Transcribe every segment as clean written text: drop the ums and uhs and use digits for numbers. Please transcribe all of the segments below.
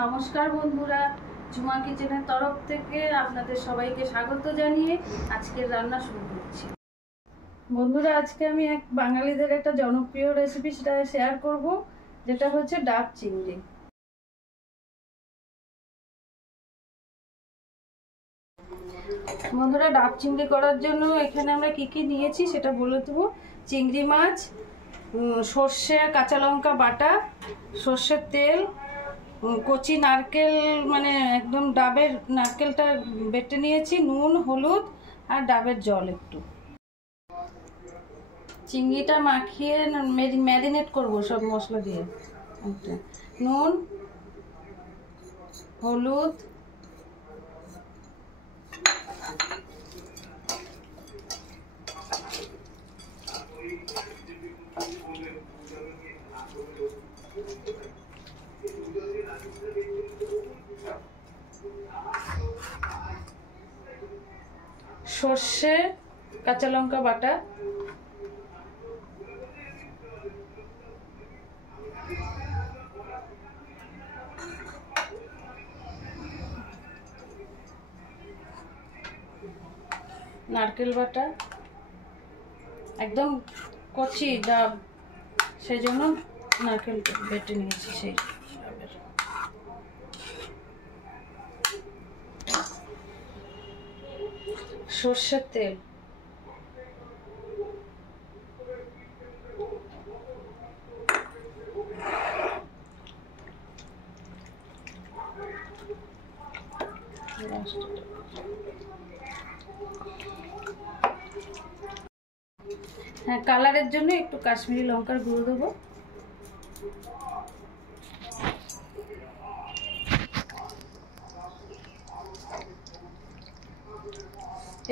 নমস্কার বন্ধুরা, ঝুমা কিচেনের তরফ থেকে আপনাদের সবাইকে স্বাগত জানিয়ে আজকের রান্না শুরু করছি। বন্ধুরা, আজকে আমি এক বাঙালিদের একটা জনপ্রিয় রেসিপি সেটা শেয়ার করব, যেটা হচ্ছে ডাব চিংড়ি। বন্ধুরা, ডাব চিংড়ি করার জন্য এখানে আমরা কি কি নিয়েছি সেটা বলে দেবো। চিংড়ি মাছ, সর্ষে কাঁচা লঙ্কা বাটা, সর্ষের তেল, কচি নারকেল, মানে একদম ডাবের নারকেলটা বেটে নিয়েছি, নুন, হলুদ আর ডাবের জল একটু। চিংড়িটা মাখিয়ে ম্যারিনেট করব সব মশলা দিয়ে। নুন, হলুদ, সর্ষে কাঁচা লঙ্কা বাটা, নারকেল বাটা, একদম কচি ডাব সেই জন্য নারকেল বেটে নিয়েছি সেই ডাবের। সর্ষের তেল, হ্যাঁ কালারের জন্য একটু কাশ্মীরি লঙ্কার গুঁড়ো দেবো।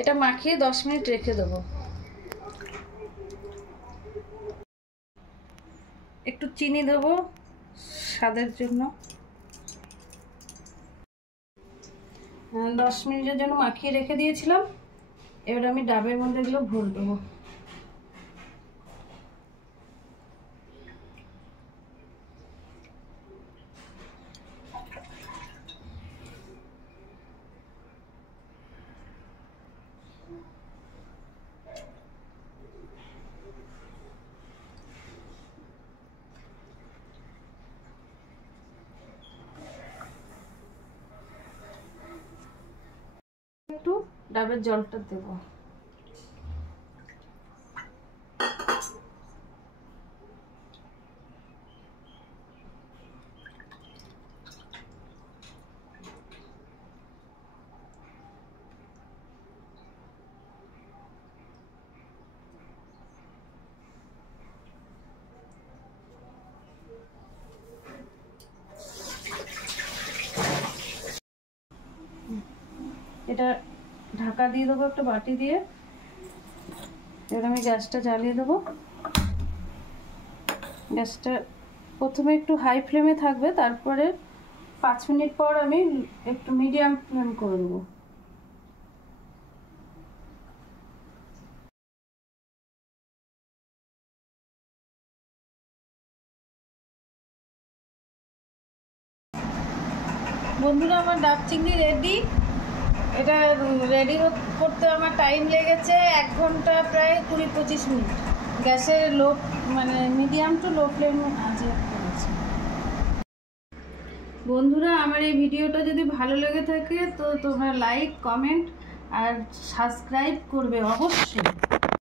এটা মাখিয়ে 10 মিনিট রেখে দেবো। একটু চিনি দেবো স্বাদের জন্য। 10 মিনিটের জন্য মাখিয়ে রেখে দিয়েছিলাম। এবার আমি ডাবের মধ্যে এগুলো ভরে দেবো। একটু ডাবের জলটা দেব। এটা ঢাকা দিয়ে দেবো একটা বাটি দিয়ে। এবার আমি গ্যাসটা জ্বালিয়ে দেবো। গ্যাসটা প্রথমে একটু হাই ফ্লেমে থাকবে, তারপরে 5 মিনিট পর আমি একটু মিডিয়াম ফ্লেম করে দেবো। বন্ধুরা, আমার ডাব চিংড়ি রেডি। এটা রেডি করতে আমার টাইম লেগেছে 1 ঘন্টা, প্রায় 20-25 মিনিট। গ্যাসের লো মানে মিডিয়াম টু লো ফ্লেম আছে করেছি। বন্ধুরা, আমার এই ভিডিওটা যদি ভালো লেগে থাকে তো তোমরা লাইক, কমেন্ট আর সাবস্ক্রাইব করবে অবশ্যই।